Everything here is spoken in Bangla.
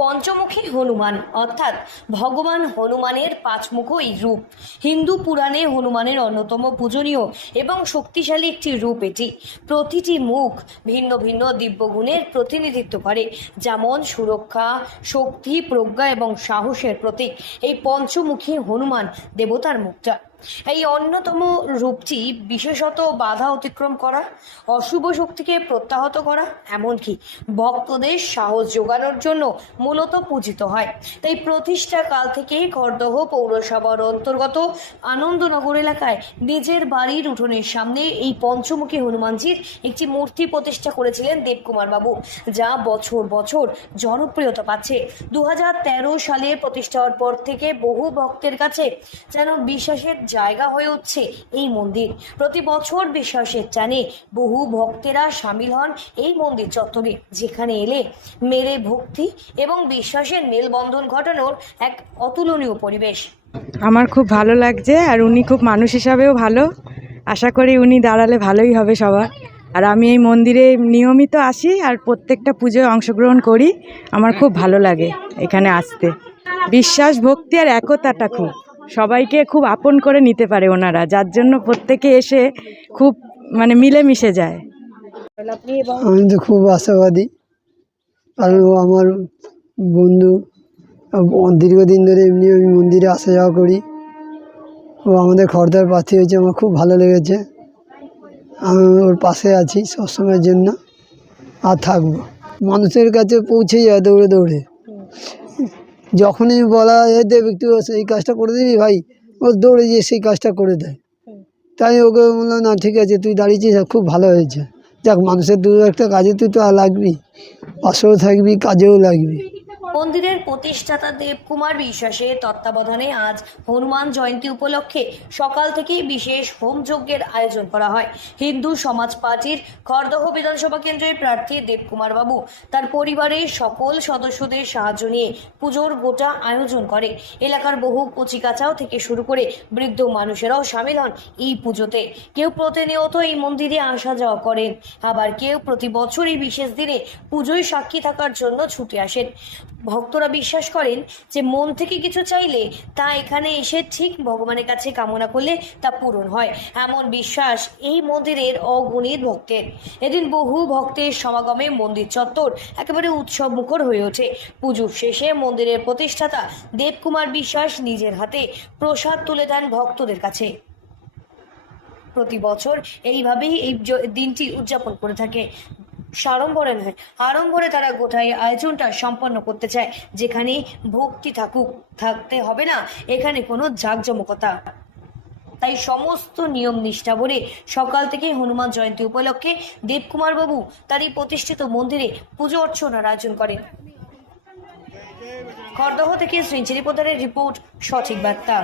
পঞ্চমুখী হনুমান অর্থাৎ ভগবান হনুমানের পাঁচমুখ এই রূপ। হিন্দু পুরাণে হনুমানের অন্যতম পূজনীয় এবং শক্তিশালী একটি রূপ এটি। প্রতিটি মুখ ভিন্ন ভিন্ন দিব্যগুণের প্রতিনিধিত্ব করে, যেমন সুরক্ষা, শক্তি, প্রজ্ঞা এবং সাহসের প্রতীক এই পঞ্চমুখী হনুমান দেবতার মুখটা। এই অন্যতম রূপটি বিশেষত বাধা অতিক্রম করা, অশুভ শক্তিকে প্রত্যাহত করা, এমনকি ভক্তদের সাহস যোগানোর জন্য মূলত পূজিত হয়। তাই প্রতিষ্ঠা কাল থেকে খড়দহ পৌরসভার অন্তর্গত আনন্দনগর এলাকায় নিজের বাড়ির উঠোনের সামনে এই পঞ্চমুখী হনুমানজির একটি মূর্তি প্রতিষ্ঠা করেছিলেন দেবকুমার বাবু, যা বছর বছর জনপ্রিয়তা পাচ্ছে। 2013 সালে প্রতিষ্ঠা হওয়ার পর থেকে বহু ভক্তের কাছে যেন বিশ্বাসের জায়গা হয়ে উঠছে এই মন্দির। প্রতি বছর বিশ্বাসের টানে বহু ভক্তেরা সামিল হন এই মন্দির চত্বরে, যেখানে এলে মেলে ভক্তি এবং বিশ্বাসের মেলবন্ধন ঘটানোর এক অতুলনীয় পরিবেশ। আমার খুব ভালো লাগছে, আর উনি খুব মানুষ হিসাবেও ভালো। আশা করি উনি দাঁড়ালে ভালোই হবে সবার। আর আমি এই মন্দিরে নিয়মিত আসি আর প্রত্যেকটা পুজোয় অংশগ্রহণ করি। আমার খুব ভালো লাগে এখানে আসতে। বিশ্বাস, ভক্তি আর একতাটা খুব সবাইকে খুব আপন করে নিতে পারে ওনারা, যার জন্য প্রত্যেকে এসে খুব মিলেমিশে যায়। আমি তো খুব আশাবাদী, কারণ ও আমার বন্ধু। দীর্ঘদিন ধরে এমনি আমি মন্দিরে আসা যাওয়া করি। ও আমাদের খড়দার প্রার্থী হয়েছে, আমার খুব ভালো লেগেছে। আমি ওর পাশে আছি সবসময়ের জন্য, আর থাকবো। মানুষের কাছে পৌঁছে যায় দৌড়ে দৌড়ে। যখনই বলা দেব একটু এই কাজটা করে দিবি ভাই, ও দৌড়ে গিয়ে সেই কাজটা করে দেয়। তাই ওকে বললাম, না ঠিক আছে, তুই দাঁড়িয়েছিস, খুব ভালো হয়েছে। যাক, মানুষের দু একটা কাজে তুই তো লাগবি, পাশেও থাকবি, কাজেও লাগবি। মন্দিরের প্রতিষ্ঠাতা দেবকুমার বিশ্বাসের তত্ত্বাবধানে আজ হনুমান জয়ন্তী উপলক্ষে সকাল থেকেই বিশেষ হোম যজ্ঞের আয়োজন করা হয়। হিন্দু সমাজ পার্টির খড়দহ বিধানসভা কেন্দ্রের প্রার্থী দেবকুমার বাবু তার পরিবারের সকল সদস্যদের সাহায্য নিয়ে পুজোর গোটা আয়োজন করে। এলাকার বহু কচিকাচাও থেকে শুরু করে বৃদ্ধ মানুষেরাও সামিল হন এই পুজোতে। কেউ প্রতিনিয়ত এই মন্দিরে আসা যাওয়া করেন, আবার কেউ প্রতি বছর এই বিশেষ দিনে পুজোয় সাক্ষী থাকার জন্য ছুটে আসেন। ভক্তরা বিশ্বাস করেন যে মন থেকে কিছু চাইলে তা এখানে এসে ঠিক ভগবানের কাছে কামনা করলে তা পূরণ হয়, এমন বিশ্বাস এই মন্দিরের অগণিত ভক্তের। এদিন বহু ভক্তের সমাগমে মন্দির চত্বর একেবারে উৎসব মুখর হয়ে ওঠে। পুজোর শেষে মন্দিরের প্রতিষ্ঠাতা দেবকুমার বিশ্বাস নিজের হাতে প্রসাদ তুলে দেন ভক্তদের কাছে। প্রতি বছর এইভাবেই এই দিনটি উদযাপন করে থাকে। সাড়ম্বরে নয়, আড়ম্বরে তারা গোটাই আয়োজনটা সম্পন্ন করতে চায়, যেখানে ভক্তি থাকতে হবে না এখানে কোনো জাঁকজমকতা। তাই সমস্ত নিয়ম নিষ্ঠা বলে সকাল থেকে হনুমান জয়ন্তী উপলক্ষে দেবকুমার বাবু তার এই প্রতিষ্ঠিত মন্দিরে পুজো অর্চনার আয়োজন করেন। খড়দহ থেকে শ্রীঞ্চেরি প্রধানের রিপোর্ট, সঠিক বার্তা।